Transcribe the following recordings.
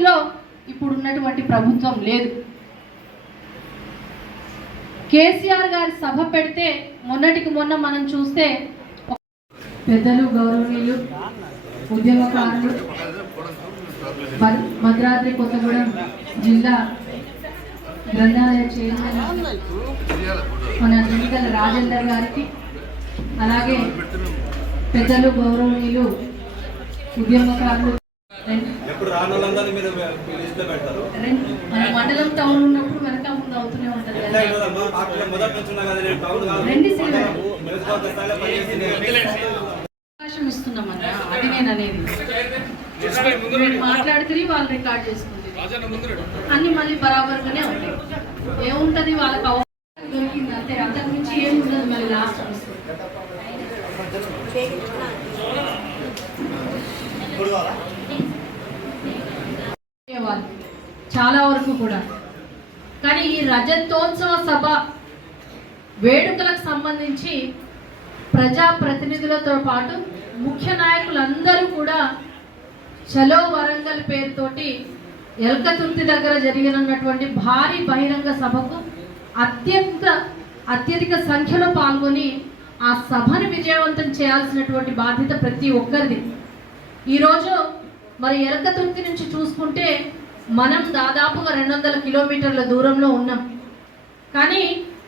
పరిస్థితిలో ఇప్పుడు ఉన్నటువంటి ప్రభుత్వం లేదు. కేసీఆర్ గారి సభ పెడితే మొన్నటికి మొన్న మనం చూస్తే పెద్దలు గౌరవనీయులు ఉద్యమకారులు భద్రాద్రి కొత్తగూడెం జిల్లా గ్రంథాలయ చైర్మన్ మన దింగల రాజేందర్ గారికి అలాగే పెద్దలు గౌరవనీయులు ఉద్యమకారులు ఎప్పుడు రాని వాళ్ళందరినీ మీరు లిస్ట్లో పెడతారు. రెండు- మన మండలం టౌన్ ఉన్నప్పుడు వెనక ముందు అవుతూనే ఉంటది మొదటి నుంచి ఉన్నా కదా నేను టౌన్ కాదు. మున్సిపాలిటీ స్థాయిలో. అవకాశం ఇస్తున్నామన్నా అది నేను అనేది మీరు మాట్లాడితే వాళ్ళు రికార్డ్ చేసుకుంటుంది అన్ని మళ్ళీ బరాబర్గానే ఉంటాయి. ఏముంటది వాళ్ళకి అవకాశం దొరికింది అంతే అంతకు మించి ఏం ఉండదు మళ్ళీ లాస్ట్ వాళ్ళు చాలా వరకు కూడా. కానీ ఈ రజతోత్సవ సభ వేడుకలకు సంబంధించి ప్రజా ప్రతినిధులతో పాటు ముఖ్య నాయకులందరూ కూడా చలో వరంగల్ పేరుతోటి ఎల్కతుర్తి దగ్గర జరిగినటువంటి భారీ బహిరంగ సభకు అత్యంత అత్యధిక సంఖ్యలో పాల్గొని ఆ సభను విజయవంతం చేయాల్సినటువంటి బాధ్యత ప్రతి ఒక్కరిది. ఈరోజు మరి ఎలకతుర్తి నుంచి చూసుకుంటే మనం దాదాపుగా రెండు వందల కిలోమీటర్ల దూరంలో ఉన్నాం. కానీ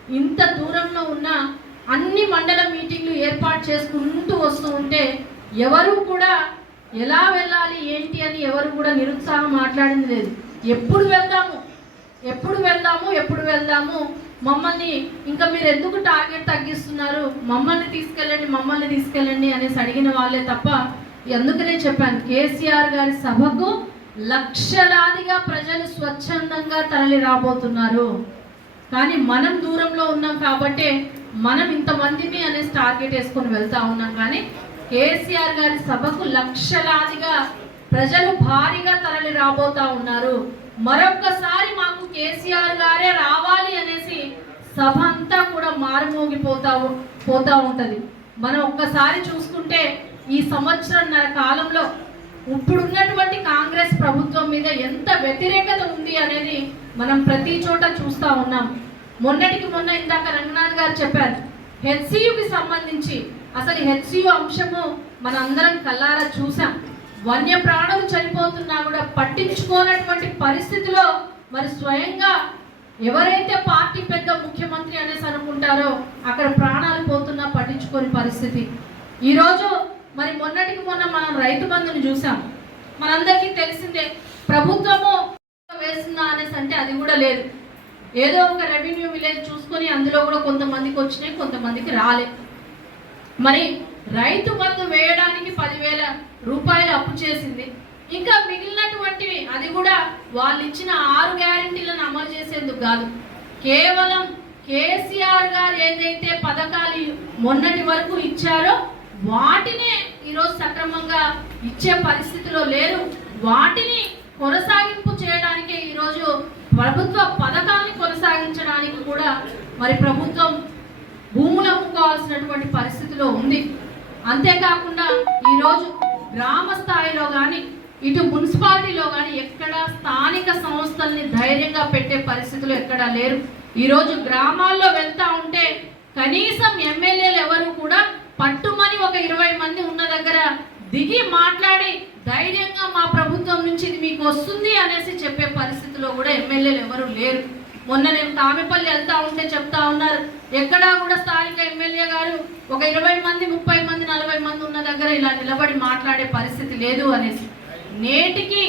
ఇంత దూరంలో ఉన్న అన్ని మండల మీటింగ్లు ఏర్పాటు చేసుకుంటూ వస్తూ ఉంటే ఎవరు కూడా ఎలా వెళ్ళాలి ఏంటి అని ఎవరు కూడా నిరుత్సాహం మాట్లాడింది లేదు. ఎప్పుడు వెళ్దాము ఎప్పుడు వెళ్దాము ఎప్పుడు వెళ్దాము మమ్మల్ని ఇంకా మీరు ఎందుకు టార్గెట్ తగ్గిస్తున్నారు మమ్మల్ని తీసుకెళ్ళండి మమ్మల్ని తీసుకెళ్ళండి అనేసి అడిగిన వాళ్ళే తప్ప అందుకనే చెప్పాను? కేసీఆర్ గారి సభకు లక్షలాదిగా ప్రజలు స్వచ్ఛందంగా తరలి రాబోతున్నారు. కానీ మనం దూరంలో ఉన్నాం కాబట్టి మనం ఇంతమందిని అనేసి టార్గెట్ వేసుకొని వెళ్తా ఉన్నాం. కానీ కేసీఆర్ గారి సభకు లక్షలాదిగా ప్రజలు భారీగా తరలి రాబోతా ఉన్నారు. మరొక్కసారి మాకు కేసీఆర్ గారే రావాలి అనేసి సభ అంతా కూడా మారుమోగిపోతా పోతా ఉంటుంది. మనం ఒక్కసారి చూసుకుంటే ఈ సంవత్సరంన్నర కాలంలో ఇప్పుడున్నటువంటి కాంగ్రెస్ ప్రభుత్వం మీద ఎంత వ్యతిరేకత ఉంది అనేది మనం ప్రతి చోట చూస్తా ఉన్నాం. మొన్నటికి మొన్న ఇందాక రంగనాథ్ గారు చెప్పారు హెచ్సియుకి సంబంధించి అసలు హెచ్సియు అంశము మన అందరం కల్లారా చూసాం. వన్య ప్రాణులు చనిపోతున్నా కూడా పట్టించుకోనటువంటి పరిస్థితిలో మరి స్వయంగా ఎవరైతే పార్టీ పెద్ద ముఖ్యమంత్రి అనేసి అనుకుంటారో అక్కడ ప్రాణాలు పోతున్నా పట్టించుకోని పరిస్థితి. ఈరోజు మరి మొన్నటికి మొన్న మనం రైతు బంధుని చూసాం. మనందరికీ తెలిసిందే ప్రభుత్వము వేస్తున్నా అనేసి అంటే అది కూడా లేదు. ఏదో ఒక రెవెన్యూ విలేజ్ చూసుకొని అందులో కూడా కొంతమందికి వచ్చినాయి కొంతమందికి రాలే. మరి రైతు బంధు వేయడానికి పదివేల రూపాయలు అప్పు చేసింది. ఇంకా మిగిలినటువంటివి అది కూడా వాళ్ళు ఇచ్చిన ఆరు గ్యారంటీలను అమలు చేసేందుకు కాదు. కేవలం కేసీఆర్ గారు ఏదైతే పథకాలు మొన్నటి వరకు ఇచ్చారో వాటినే ఈరోజు సక్రమంగా ఇచ్చే పరిస్థితిలో లేరు. వాటిని కొనసాగింపు చేయడానికే ఈరోజు ప్రభుత్వ పథకాన్ని కొనసాగించడానికి కూడా మరి ప్రభుత్వం భూములు అమ్ముకోవాల్సినటువంటి పరిస్థితిలో ఉంది. అంతేకాకుండా ఈరోజు గ్రామ స్థాయిలో కానీ ఇటు మున్సిపాలిటీలో కానీ ఎక్కడ స్థానిక సంస్థల్ని ధైర్యంగా పెట్టే పరిస్థితులు ఎక్కడా లేరు. ఈరోజు గ్రామాల్లో వెళ్తా ఉంటే కనీసం ఎమ్మెల్యేలు ఎవరు కూడా పట్టుమని ఒక ఇరవై మంది ఉన్న దగ్గర దిగి మాట్లాడి ధైర్యంగా మా ప్రభుత్వం నుంచి ఇది మీకు వస్తుంది అనేసి చెప్పే పరిస్థితిలో కూడా ఎమ్మెల్యేలు ఎవరు లేరు. మొన్న నేను తామిపల్లి వెళ్తా ఉంటే చెప్తా ఉన్నారు ఎక్కడా కూడా స్థానిక ఎమ్మెల్యే గారు ఒక ఇరవై మంది ముప్పై మంది నలభై మంది ఉన్న దగ్గర ఇలా నిలబడి మాట్లాడే పరిస్థితి లేదు అనేసి. నేటికి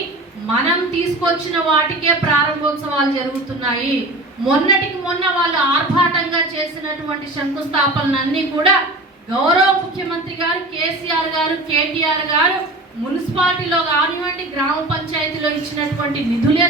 మనం తీసుకొచ్చిన వాటికే ప్రారంభోత్సవాలు జరుగుతున్నాయి. మొన్నటికి మొన్న వాళ్ళు ఆర్భాటంగా చేసినటువంటి శంకుస్థాపనలన్నీ కూడా గౌరవ ముఖ్యమంత్రి గారు కేసీఆర్ గారు కేటీఆర్ గారు మున్సిపాలిటీలో కానివ్వండి గ్రామ పంచాయతీలో ఇచ్చినటువంటి నిధులే